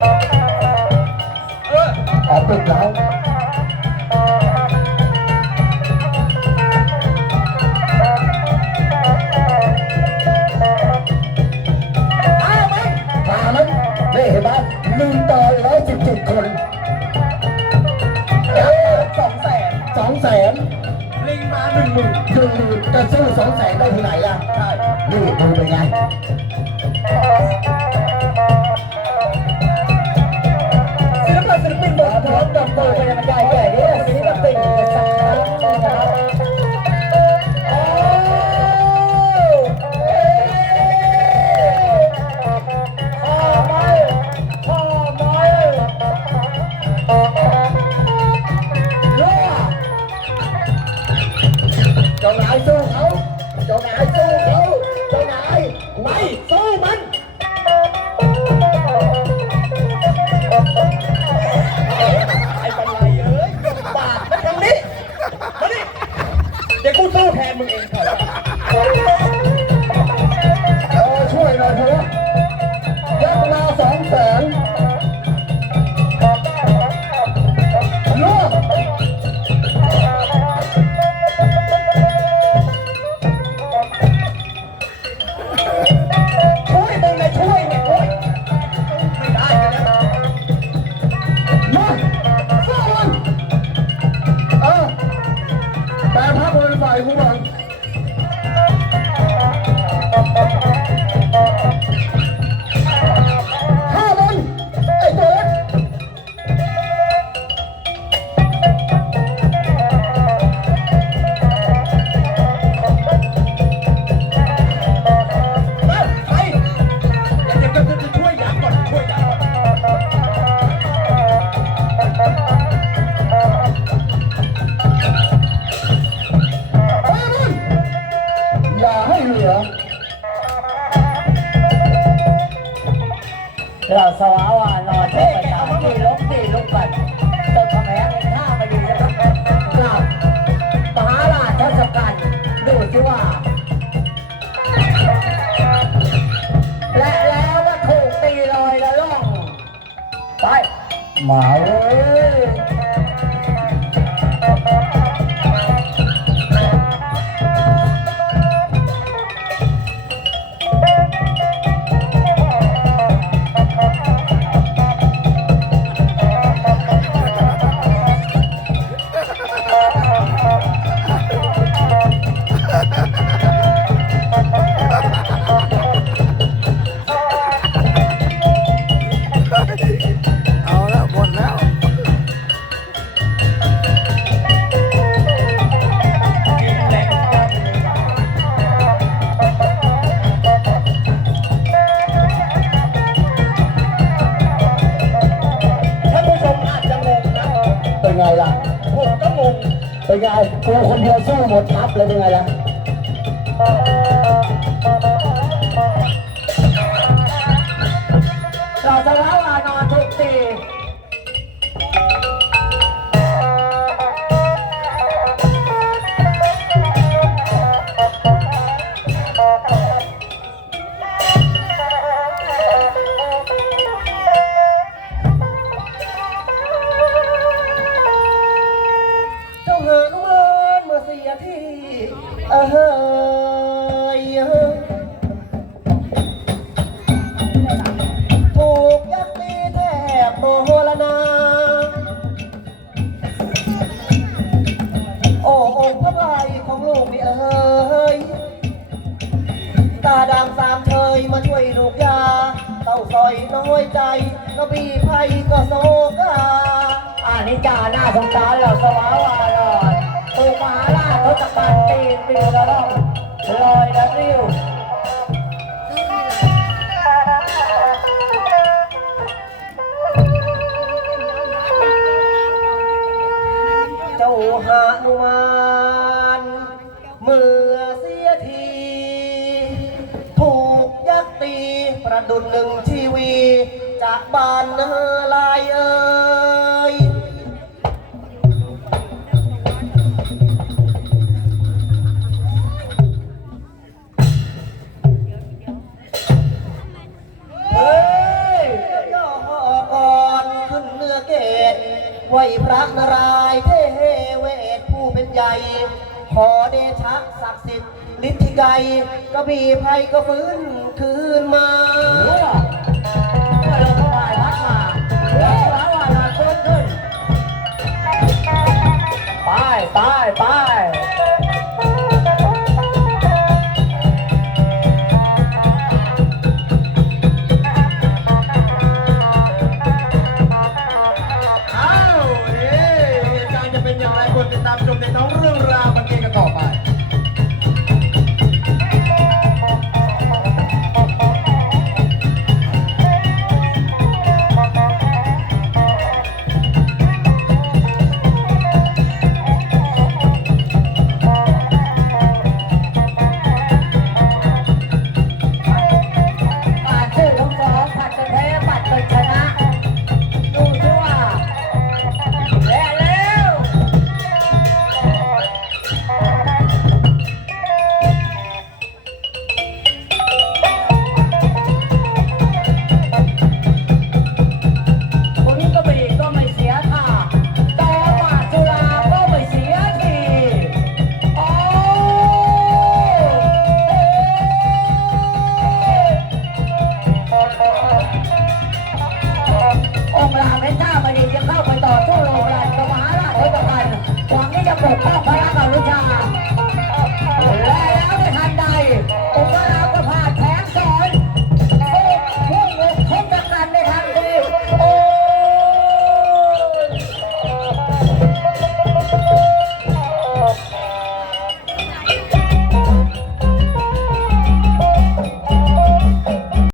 เออออกเป็นแล้วอ้าวมึงมาไหมนี่เห็นไหมหนึ่งต่อร้อยสิบเจ็ดคนจับสองแสนสองแสนลิงมาหนึ่งหมื่นหนึ่งหมื่นจะสู้สองแสนได้ที่ไหนล่ะ ใช่ นี่ดูเป็นไง จ้านายสู้เขาเจ้านายสู้เขาเจ้านายไม่สู้มันไอ้ปันไรเอ้ยบาดมาทางนี้มาดิเดี๋ยวกูสู้แทนมึงเองเถอะ เราสวาวานอนเทพประจาที่ลบตีลุกกันต้นกำแมงข้ามาอยู่นะครับกราบมหาราชทศกัณฐ์ดูสิว่า และแล้วก็ถูกตีลอยละล่อง ไปหมา งล่ะผมก็งงเป็นไงกูคนเดียวสู้หมดทัพเลยเป็นไงล่ะเราสวาวานอนถูกตี ซอยน้อยใจกระบี่ไพก็โศกาอานิจจาหน้าสงสารเราสวาวานอนถูมหาราชทศกัณฐ์ตีตีละล่องลอยละริ้วเจ้าหานุมานเมื่อเสียที ถูกยักษ์ตีประดุจหนึ่ง บ้านเนลายเอ่ยเฮ้ยย่อไหวพระนารายเทเวทผู้เป็นใหญ่ ขอเดชะศักดิ์สิทธิ์ฤทธิไกรกระบี่ไพรก็ฟื้นคืนมา